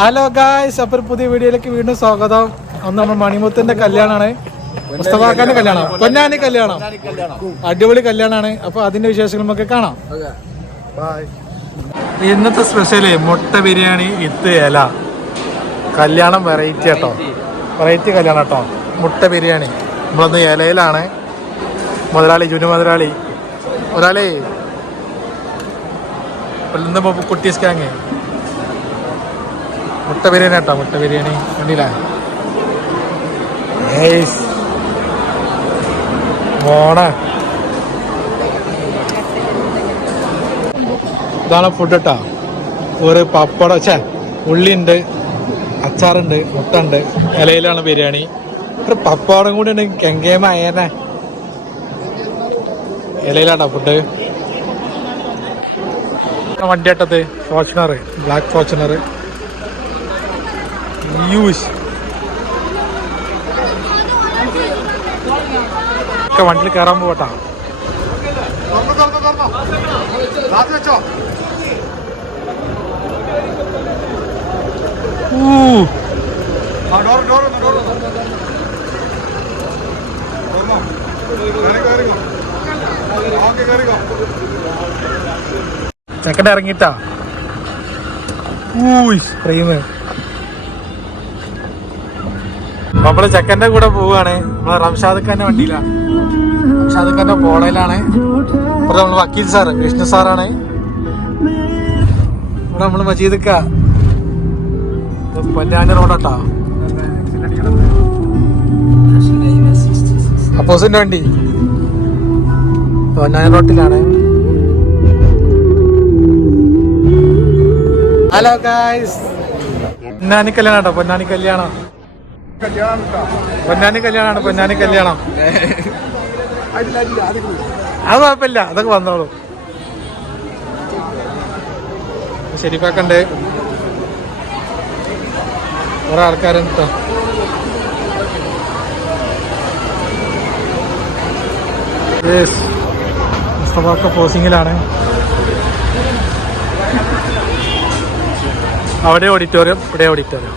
Hello guys അപ്പൊ പുതിയ വീഡിയോയിലേക്ക് വീണ്ടും സ്വാഗതം. അന്ന് നമ്മൾ മണിമുത്തിന്റെ കല്യാണമാണ് മുസ്തഫാക്കാന്റെ കല്യാണം. പൊന്നാനി കല്യാണം. അടിപൊളി കല്യാണമാണ് അപ്പൊ അതിന്റെ വിശേഷങ്ങൾ നമുക്ക് കാണാം. ഇന്നത്തെ സ്പെഷ്യൽ മുട്ട ബിരിയാണി ഇത്ത് ഇല. കല്യാണം വെറൈറ്റി കേട്ടോ വെറൈറ്റി കല്യാണം കേട്ടോ മുട്ട ബിരിയാണി. നമ്മളൊന്ന് ഇലയിലാണ്. മുതലാളി ജുനു മുതലാളി. മുതലാളി. കുട്ടി സ്കാങ് മുട്ട ബിരിയാണി കേട്ടോ മുട്ട ബിരിയാണി. കണ്ടില്ല? മോണ ഇതാണ് ഫുഡ് കേട്ടോ ഒരു പപ്പടം ഛേ ഉള്ളിയുണ്ട് അച്ചാറുണ്ട് മുട്ട ഉണ്ട് ഇലയിലാണ് ബിരിയാണി. ഒരു പപ്പടം കൂടി ഉണ്ട് കെങ്കേമ അയനെ ഇലയിലാട്ടോ ഫുഡ് വണ്ടി കേട്ടത് ഫോർച്ചുണർ ബ്ലാക്ക് ഫോർച്ചുനർ യൂസ്. ഒക്കെ വണ്ടിയിൽ കയറാൻ പോട്ടാ ചെക്കൻ ഇറങ്ങിട്ടാ ഊയ് പ്രേമ നമ്മൾ ചെക്കന്റെ കൂടെ പോവാണ് നമ്മളെ റംഷാദക്കാന്റെ വണ്ടിയിലാണ് റംഷാദ് ഖാന്റെ പോളയിലാണ്. ഇവിടെ നമ്മൾ വക്കീൽ സാറ് വിഷ്ണു സാറാണ്. ഇവിടെ നമ്മൾ മജീദ് ഖാ ഇത് പൊന്നാനി റോഡാട്ടാ. അപ്പോസിന്റെ വണ്ടി. പൊന്നാനി റോട്ടിലാണ്. Hello guys. പൊന്നാനി കല്യാണം കേട്ടോ പൊന്നാനി കല്യാണം. പൊന്നാനി കല്യാണാണ് പൊന്നാനി കല്യാണം. അത് കുഴപ്പമില്ല അതൊക്കെ വന്നോളൂ. ശരിപ്പാക്കണ്ട്. കുറെ ആൾക്കാരുണ്ട് കേട്ടോ മുസ്തഫാക്ക പോസിങ്ങിലാണ് അവിടെ ഓഡിറ്റോറിയം ഇവിടെ ഓഡിറ്റോറിയം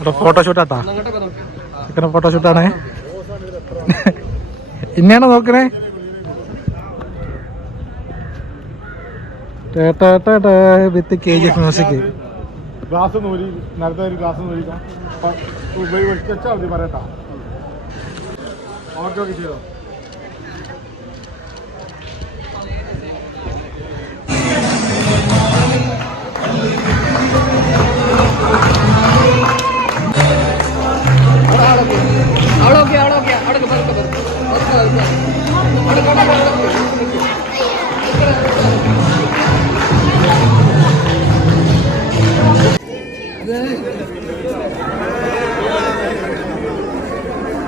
ഉപകാരങ്ങൾ ഫോട്ടോഷൂട്ടാട്ടാ ചിക്കന ഫോട്ടോഷൂട്ടാണേ ഇന്നെയാണോ നോക്കണേ? വിത്ത് കെ മ്യൂസിക് ഗ്ലാസ് നൂരി നേരത്തെ ഒരു ഗ്ലാസ് നൂരിക്കാം. പറയട്ടാ. ഓക്കെ ഓക്കെ ചെയ്തോ? അവിടെ